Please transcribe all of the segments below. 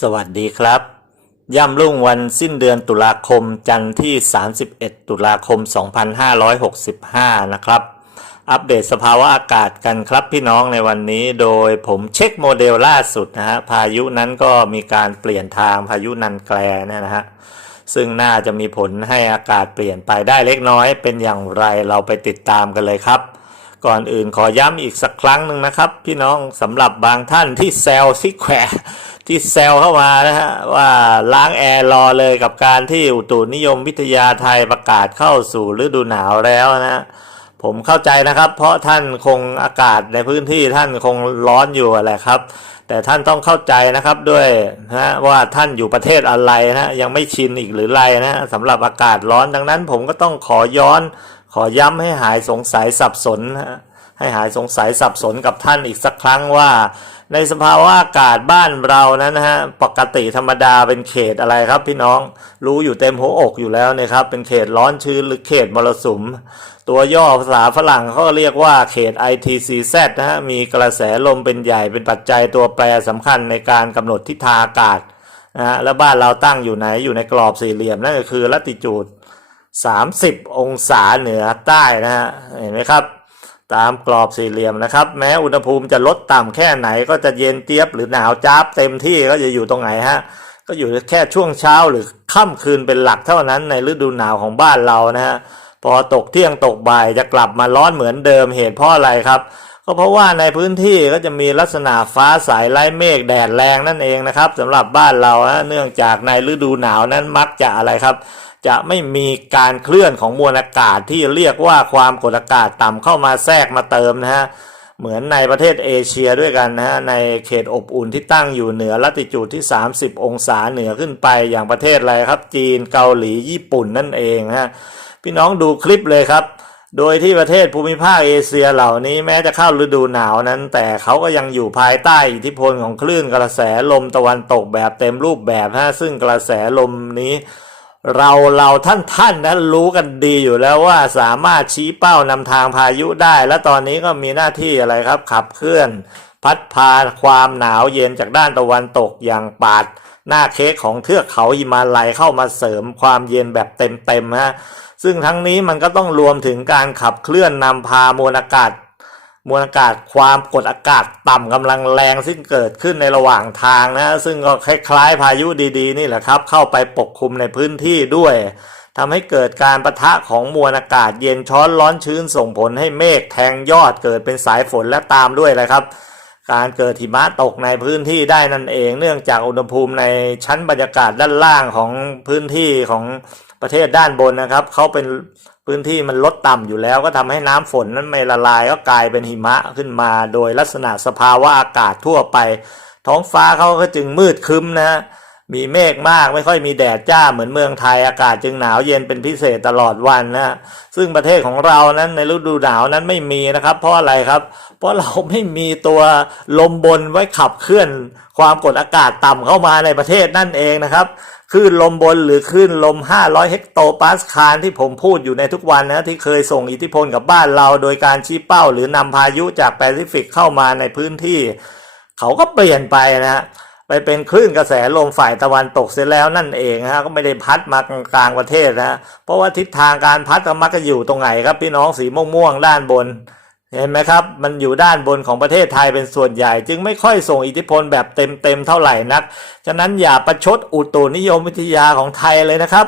สวัสดีครับย่ำรุ่งวันสิ้นเดือนตุลาคมจันทร์ที่31ตุลาคม2565นะครับอัปเดตสภาวะอากาศกันครับพี่น้องในวันนี้โดยผมเช็คโมเดลล่าสุดนะฮะพายุนั้นก็มีการเปลี่ยนทางพายุนันแกลเนี่ยนะฮะซึ่งน่าจะมีผลให้อากาศเปลี่ยนไปได้เล็กน้อยเป็นอย่างไรเราไปติดตามกันเลยครับก่อนอื่นขอย้ำอีกสักครั้งหนึ่งนะครับพี่น้องสำหรับบางท่านที่แซวซิแควร์ที่แซวเข้ามานะฮะว่าล้างแอร์รอเลยกับการที่อุตุนิยมวิทยาไทยประกาศเข้าสู่ฤดูหนาวแล้วนะผมเข้าใจนะครับเพราะท่านคงอากาศในพื้นที่ท่านคงร้อนอยู่แหละครับแต่ท่านต้องเข้าใจนะครับด้วยนะว่าท่านอยู่ประเทศอะไรนะยังไม่ชินอีกหรือไรนะสำหรับอากาศร้อนดังนั้นผมก็ต้องขอย้ำให้หายสงสัยสับสนนะให้หายสงสัยสับสนกับท่านอีกสักครั้งว่าในสภาวะอากาศบ้านเรานั้นนะฮะปกติธรรมดาเป็นเขตอะไรครับพี่น้องรู้อยู่เต็มหัวอกอยู่แล้วนะครับเป็นเขตร้อนชื้นหรือเขตมรสุมตัวย่อภาษาฝรั่งเขาเรียกว่าเขต ITCZ นะฮะมีกระแสลมเป็นใหญ่เป็นปัจจัยตัวแปรสำคัญในการกำหนดทิศทางอากาศนะฮะแล้วบ้านเราตั้งอยู่ไหนอยู่ในกรอบสี่เหลี่ยมนั่นก็คือลัติจูด30องศาเหนือใต้นะฮะเห็นไหมครับตามกรอบสี่เหลี่ยมนะครับแม้อุณหภูมิจะลดต่ำแค่ไหนก็จะเย็นเจี๊ยบหรือหนาวจ้าบเต็มที่ก็จะอยู่ตรงไหนฮะก็อยู่แค่ช่วงเช้าหรือค่ำคืนเป็นหลักเท่านั้นในฤดูหนาวของบ้านเรานะฮะพอตกเที่ยงตกบ่ายจะกลับมาร้อนเหมือนเดิมเหตุเพราะอะไรครับก็เพราะว่าในพื้นที่ก็จะมีลักษณะฟ้าใสไร้เมฆแดดแรงนั่นเองนะครับสำหรับบ้านเราเนื่องจากในฤดูหนาวนั้นมักจะอะไรครับจะไม่มีการเคลื่อนของมวลอากาศที่เรียกว่าความกดอากาศต่ำเข้ามาแทรกมาเติมนะฮะเหมือนในประเทศเอเชียด้วยกันนะฮะในเขตอบอุ่นที่ตั้งอยู่เหนือลัติจูดที่30องศาเหนือขึ้นไปอย่างประเทศอะไรครับจีนเกาหลีญี่ปุ่นนั่นเองนะฮะพี่น้องดูคลิปเลยครับโดยที่ประเทศภูมิภาคเอเชียเหล่านี้แม้จะเข้าฤดูหนาวนั้นแต่เขาก็ยังอยู่ภายใต้อิทธิพลของคลื่นกระแสลมตะวันตกแบบเต็มรูปแบบฮะซึ่งกระแสลมนี้เราท่านนั้นรู้กันดีอยู่แล้วว่าสามารถชี้เป้านำทางพายุได้และตอนนี้ก็มีหน้าที่อะไรครับขับเคลื่อนพัดพาความหนาวเย็นจากด้านตะวันตกอย่างปาดหน้าเค้กของเทือกเขาหิมาลัยเข้ามาเสริมความเย็นแบบเต็มฮะซึ่งทั้งนี้มันก็ต้องรวมถึงการขับเคลื่อนนำพามวลอากาศความกดอากาศต่ำกำลังแรงซึ่งเกิดขึ้นในระหว่างทางนะซึ่งก็คล้ายๆพายุดีๆนี่แหละครับเข้าไปปกคลุมในพื้นที่ด้วยทำให้เกิดการปะทะของมวลอากาศเย็นช้อนร้อนชื้นส่งผลให้เมฆแทงยอดเกิดเป็นสายฝนและตามด้วยเลยครับการเกิดหิมะตกในพื้นที่ได้นั่นเองเนื่องจากอุณหภูมิในชั้นบรรยากาศด้านล่างของพื้นที่ของประเทศด้านบนนะครับเขาเป็นพื้นที่มันลดต่ำอยู่แล้วก็ทำให้น้ำฝนนั้นไม่ละลายก็กลายเป็นหิมะขึ้นมาโดยลักษณะสภาวะอากาศทั่วไปท้องฟ้าเขาก็จึงมืดครึ้มนะมีเมฆมากไม่ค่อยมีแดดจ้าเหมือนเมืองไทยอากาศจึงหนาวเย็นเป็นพิเศษตลอดวันนะซึ่งประเทศของเรานั้นในฤดูหนาวนั้นไม่มีนะครับเพราะอะไรครับเพราะเราไม่มีตัวลมบนไว้ขับเคลื่อนความกดอากาศต่ำเข้ามาในประเทศนั่นเองนะครับคลื่นลมบนหรือคลื่นลม500เฮกโตปาสคาลที่ผมพูดอยู่ในทุกวันนะที่เคยส่งอิทธิพลกับบ้านเราโดยการชี้เป้าหรือนำพายุจากแปซิฟิกเข้ามาในพื้นที่เขาก็เปลี่ยนไปนะไปเป็นคลื่นกระแสลมฝ่ายตะวันตกเสียแล้วนั่นเองฮะก็ไม่ได้พัดมากลางประเทศนะเพราะว่าทิศทางการพัดก็มักจะอยู่ตรงไหนครับพี่น้องสีม่วงๆด้านบนเห็นไหมครับมันอยู่ด้านบนของประเทศไทยเป็นส่วนใหญ่จึงไม่ค่อยส่งอิทธิพลแบบเต็มเท่าไหร่นักฉะนั้นอย่าประชดอุตุนิยมวิทยาของไทยเลยนะครับ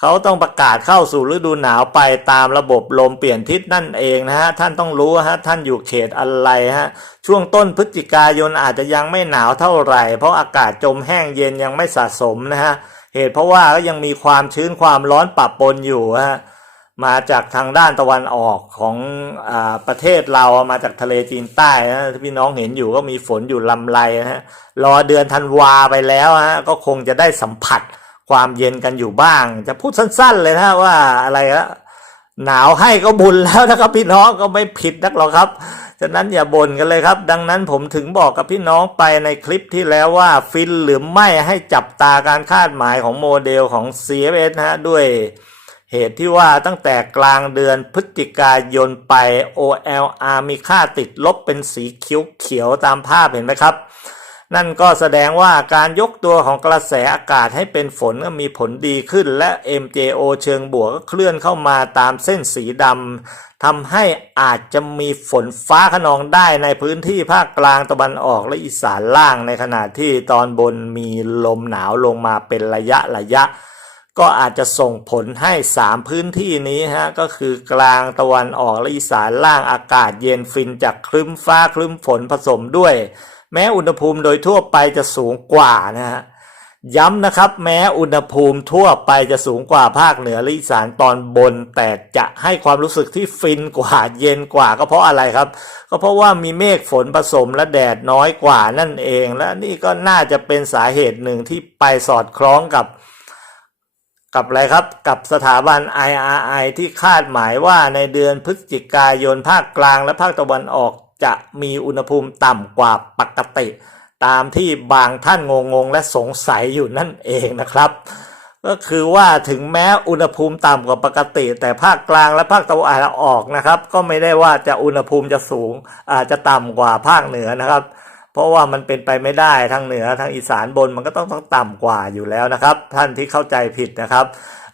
เขาต้องประกาศเข้าสู่ฤดูหนาวไปตามระบบลมเปลี่ยนทิศนั่นเองนะฮะท่านต้องรู้ฮะท่านอยู่เขตอะไรฮะช่วงต้นพฤศจิกายนอาจจะยังไม่หนาวเท่าไหร่เพราะอากาศจมแห้งเย็นยังไม่สะสมนะฮะเหตุเพราะว่าก็ยังมีความชื้นความร้อนปะปนอยู่ฮะมาจากทางด้านตะวันออกของประเทศเรามาจากทะเลจีนใต้นะที่พี่น้องเห็นอยู่ก็มีฝนอยู่ลำไรนะฮะรอเดือนธันวาไปแล้วฮะก็คงจะได้สัมผัสความเย็นกันอยู่บ้างจะพูดสั้นๆเลยนะว่าอะไรละหนาวให้ก็บุญแล้วนะครับพี่น้องก็ไม่ผิดนักหรอกครับฉะนั้นอย่าบ่นกันเลยครับดังนั้นผมถึงบอกกับพี่น้องไปในคลิปที่แล้วว่าฟินหรือไม่ให้จับตาการคาดหมายของโมเดลของ CFS นะฮะด้วยเหตุที่ว่าตั้งแต่กลางเดือนพฤศจิกายนไป OLR มีค่าติดลบเป็นสีเขียวๆตามภาพเห็นไหมครับ นั่นก็แสดงว่าการยกตัวของกระแสอากาศให้เป็นฝนก็มีผลดีขึ้นและ MJO เชิงบวกก็เคลื่อนเข้ามาตามเส้นสีดำทำให้อาจจะมีฝนฟ้าคะนองได้ในพื้นที่ภาคกลางตะวันออกและอีสานล่างในขณะที่ตอนบนมีลมหนาวลงมาเป็นระยะก็อาจจะส่งผลให้3พื้นที่นี้ก็คือกลางตะวันออกและอีสานล่างอากาศเย็นฟินจากครึ้มฟ้าครึ้มฝนผสมด้วยแม้อุณหภูมิโดยทั่วไปจะสูงกว่าย้ำนะครับแม้อุณหภูมิทั่วไปจะสูงกว่าภาคเหนือและอีสานตอนบนแต่จะให้ความรู้สึกที่ฟินกว่าเย็นกว่าก็เพราะอะไรครับก็เพราะว่ามีเมฆฝนผสมและแดดน้อยกว่านั่นเองและนี่ก็น่าจะเป็นสาเหตุหนึ่งที่ไปสอดคล้องกับอะไรครับกับสถาบัน IRI ที่คาดหมายว่าในเดือนพฤศจิกายนภาคกลางและภาคตะวันออกจะมีอุณหภูมิต่ำกว่าปกติตามที่บางท่านงงและสงสัยอยู่นั่นเองนะครับก็คือว่าถึงแม้อุณหภูมิต่ำกว่าปกติแต่ภาคกลางและภาคตะวันออกนะครับก็ไม่ได้ว่าจะอุณหภูมิจะสูงอาจจะต่ำกว่าภาคเหนือนะครับเพราะว่ามันเป็นไปไม่ได้ทางเหนือทางอีสานบนมันก็ต้องต่ำกว่าอยู่แล้วนะครับท่านที่เข้าใจผิดนะครับ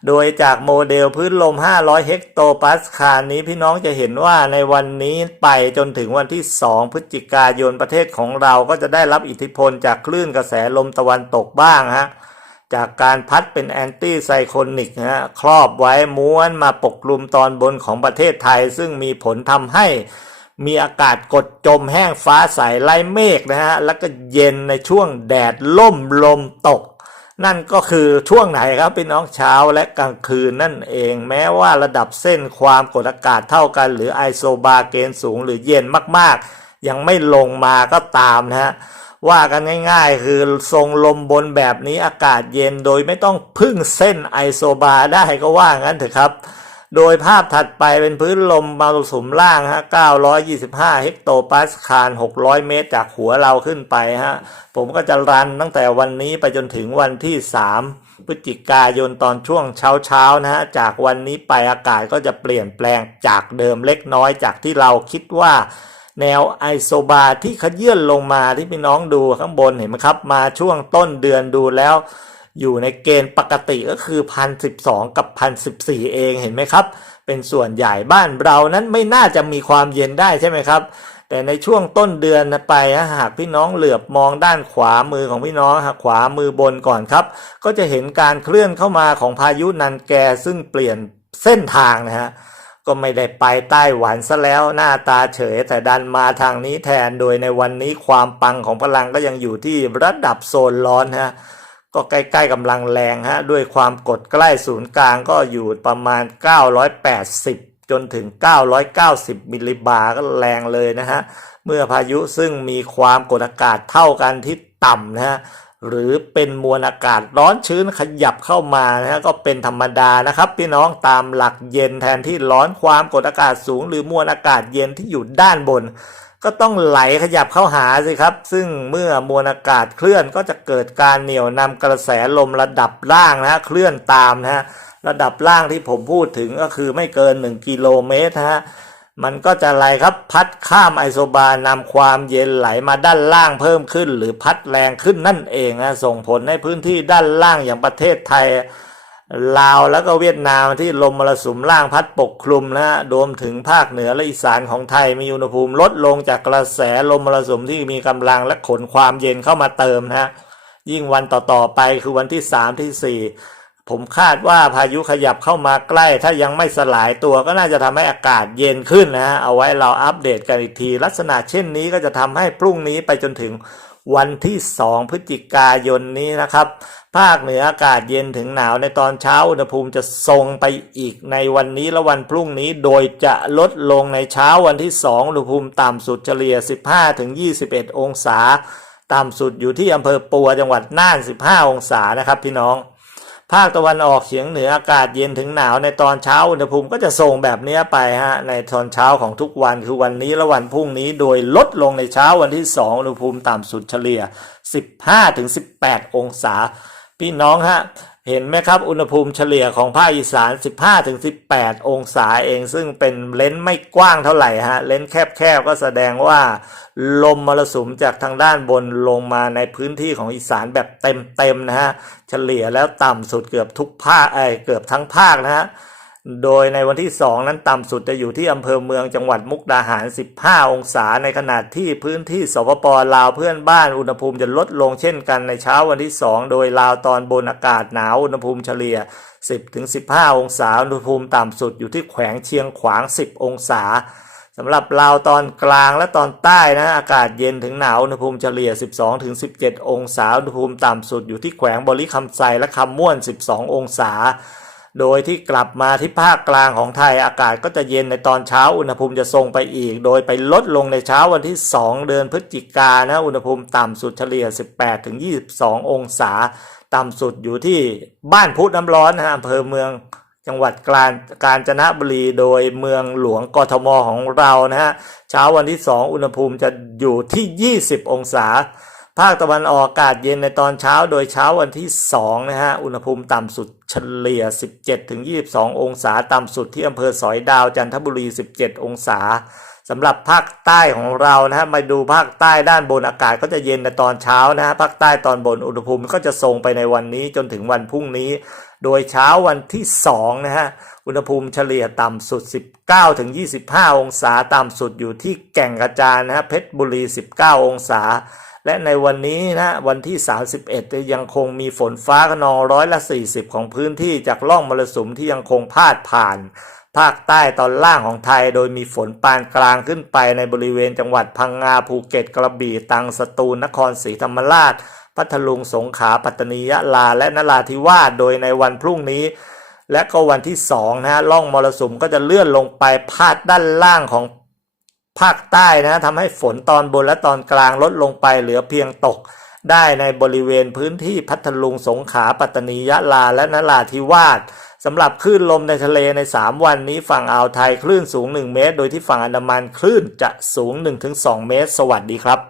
โดยจากโมเดลพื้นลม500เฮกโตปาสคาลนี้พี่น้องจะเห็นว่าในวันนี้ไปจนถึงวันที่2พฤศจิกายนประเทศของเราก็จะได้รับอิทธิพลจากคลื่นกระแสลมตะวันตกบ้างจากการพัดเป็นแอนตี้ไซโคลนิกครอบไว้ม้วนมาปกคลุมตอนบนของประเทศไทยซึ่งมีผลทำให้มีอากาศกดจมแห้งฟ้าใสไล่เมฆแล้วก็เย็นในช่วงแดดล่มลมตกนั่นก็คือช่วงไหนครับพี่น้องเช้าและกลางคืนนั่นเองแม้ว่าระดับเส้นความกดอากาศเท่ากันหรือไอโซบาร์เกณฑ์สูงหรือเย็นมากๆยังไม่ลงมาก็ตามว่ากันง่ายๆคือทรงลมบนแบบนี้อากาศเย็นโดยไม่ต้องพึ่งเส้นไอโซบาร์ได้ก็ว่างั้นเถอะครับโดยภาพถัดไปเป็นพื้นลมมรสุมล่าง925เฮกโตปาสคาล600เมตรจากหัวเราขึ้นไปผมก็จะรันตั้งแต่วันนี้ไปจนถึงวันที่3พฤศจิกายนตอนช่วงเช้าจากวันนี้ไปอากาศก็จะเปลี่ยนแปลงจากเดิมเล็กน้อยจากที่เราคิดว่าแนวไอโซบาร์ที่ขยื่นลงมาที่พี่น้องดูข้างบนเห็นไหมครับมาช่วงต้นเดือนดูแล้วอยู่ในเกณฑ์ปกติก็คือ 1,012 กับ 1,014 เองเห็นไหมครับเป็นส่วนใหญ่บ้านเรานั้นไม่น่าจะมีความเย็นได้ใช่ไหมครับแต่ในช่วงต้นเดือนไปหากพี่น้องเหลือบมองด้านขวามือของพี่น้องขวามือบนก่อนครับก็จะเห็นการเคลื่อนเข้ามาของพายุนันแกซึ่งเปลี่ยนเส้นทางก็ไม่ได้ไปไต้หวันซะแล้วหน้าตาเฉยแต่ดันมาทางนี้แทนโดยในวันนี้ความปังของพลังก็ยังอยู่ที่ระดับโซนร้อนก็ใกล้ๆกำลังแรงด้วยความกดใกล้ศูนย์กลางก็อยู่ประมาณ980จนถึง990มิลลิบาร์ก็แรงเลยเมื่อพายุซึ่งมีความกดอากาศเท่ากันที่ต่ำหรือเป็นมวลอากาศร้อนชื้นขยับเข้ามาก็เป็นธรรมดานะครับพี่น้องตามหลักเย็นแทนที่ร้อนความกดอากาศสูงหรือมวลอากาศเย็นที่อยู่ด้านบนก็ต้องไหลขยับเข้าหาสิครับซึ่งเมื่อมวลอากาศเคลื่อนก็จะเกิดการเหนี่ยวนำกระแสลมระดับล่างเคลื่อนตามระดับล่างที่ผมพูดถึงก็คือไม่เกิน1กิโลเมตรมันก็จะไหลครับพัดข้ามไอโซบาร์นำความเย็นไหลมาด้านล่างเพิ่มขึ้นหรือพัดแรงขึ้นนั่นเองส่งผลให้พื้นที่ด้านล่างอย่างประเทศไทยลาวแล้วก็เวียดนามที่ลมมรสุมล่างพัดปกคลุมรวมถึงภาคเหนือและอีสานของไทยมีอุณหภูมิลดลงจากกระแสลมมรสุมที่มีกำลังและขนความเย็นเข้ามาเติมยิ่งวันต่อไปคือวันที่3ที่4ผมคาดว่าพายุขยับเข้ามาใกล้ถ้ายังไม่สลายตัวก็น่าจะทำให้อากาศเย็นขึ้นเอาไว้เราอัปเดตกันอีกทีลักษณะเช่นนี้ก็จะทำให้พรุ่งนี้ไปจนถึงวันที่2พฤศจิกายนนี้นะครับภาคเหนืออากาศเย็นถึงหนาวในตอนเช้าอุณหภูมิจะทรงไปอีกในวันนี้และวันพรุ่งนี้โดยจะลดลงในเช้าวันที่2อุณหภูมิต่ำสุดเฉลี่ย 15-21 องศาต่ำสุดอยู่ที่อำเภอปัวจังหวัดน่าน15องศานะครับพี่น้องภาคตะวันออกเฉียงเหนืออากาศเย็นถึงหนาวในตอนเช้าอุณหภูมิก็จะทรงแบบนี้ไปในตอนเช้าของทุกวันคือวันนี้และวันพรุ่งนี้โดยลดลงในเช้าวันที่2อุณหภูมิต่ำสุดเฉลี่ย 15-18 องศาพี่น้อง เห็นไหมครับอุณหภูมิเฉลี่ยของภาคอีสาน 15-18 องศาเองซึ่งเป็นเลนส์ไม่กว้างเท่าไหร่ฮะเลนส์แคบๆก็แสดงว่าลมมรสุมจากทางด้านบนลงมาในพื้นที่ของอีสานแบบเต็มๆนะฮะเฉลี่ยแล้วต่ำสุดเกือบทุกภาคเกือบทั้งภาคนะฮะโดยในวันที่2นั้นต่ำสุดจะอยู่ที่อำเภอเมืองจังหวัดมุกดาหาร15 องศาในขณะที่พื้นที่สปป.ลาวเพื่อนบ้านอุณหภูมิจะลดลงเช่นกันในเช้าวันที่2โดยลาวตอนบนอากาศหนาวอุณหภูมิเฉลี่ย 10-15 องศาอุณหภูมิต่ำสุดอยู่ที่แขวงเชียงขวาง 10 องศาสำหรับลาวตอนกลางและตอนใต้นะอากาศเย็นถึงหนาวอุณหภูมิเฉลี่ย 12-17 องศาอุณหภูมิต่ำสุดอยู่ที่แขวงบริคำไซและคำม่วน 12 องศาโดยที่กลับมาที่ภาคกลางของไทยอากาศก็จะเย็นในตอนเช้าอุณหภูมิจะทรงไปอีกโดยไปลดลงในเช้าวันที่2เดือนพฤศจิกายนนะอุณหภูมิต่ำสุดเฉลี่ย 18-22 องศาต่ำสุดอยู่ที่บ้านพุน้ำร้อนนะอำเภอเมืองจังหวัดกาญจนบุรีโดยเมืองหลวงกทมของเรานะฮะเช้าวันที่2อุณหภูมิจะอยู่ที่20 องศาภาคตะวันออกอากาศเย็นในตอนเช้าโดยเช้าวันที่2นะฮะอุณหภูมิต่ำสุดเฉลี่ย 17-22 องศาต่ำสุดที่อำเภอสอยดาวจันทบุรี17 องศาสำหรับภาคใต้ของเรานะฮะมาดูภาคใต้ด้านบนอากาศก็จะเย็นในตอนเช้านะฮะภาคใต้ตอนบนอุณหภูมิก็จะทรงไปในวันนี้จนถึงวันพรุ่งนี้โดยเช้าวันที่2นะฮะอุณหภูมิเฉลี่ยต่ำสุด19-25 องศาต่ำสุดอยู่ที่แก่งกระจานนะฮะเพชรบุรี19 องศาและในวันนี้นะวันที่31ยังคงมีฝนฟ้าคะนอง40%ของพื้นที่จากร่องมรสุมที่ยังคงพาดผ่านภาคใต้ตอนล่างของไทยโดยมีฝนปานกลางขึ้นไปในบริเวณจังหวัดพังงาภูเก็ตกระบี่ตรังสตูลนครศรีธรรมราชพัทลุงสงขลาปัตตานียะลาและนราธิวาสโดยในวันพรุ่งนี้และก็วันที่2นะฮะร่องมรสุมก็จะเลื่อนลงไปพาดด้านล่างของภาคใต้นะทำให้ฝนตอนบนและตอนกลางลดลงไปเหลือเพียงตกได้ในบริเวณพื้นที่พัทลุงสงขลาปัตตานียะลาและนราธิวาสสำหรับคลื่นลมในทะเลใน3วันนี้ฝั่งอ่าวไทยคลื่นสูง1 เมตรโดยที่ฝั่งอันดามันคลื่นจะสูง 1-2 เมตรสวัสดีครับ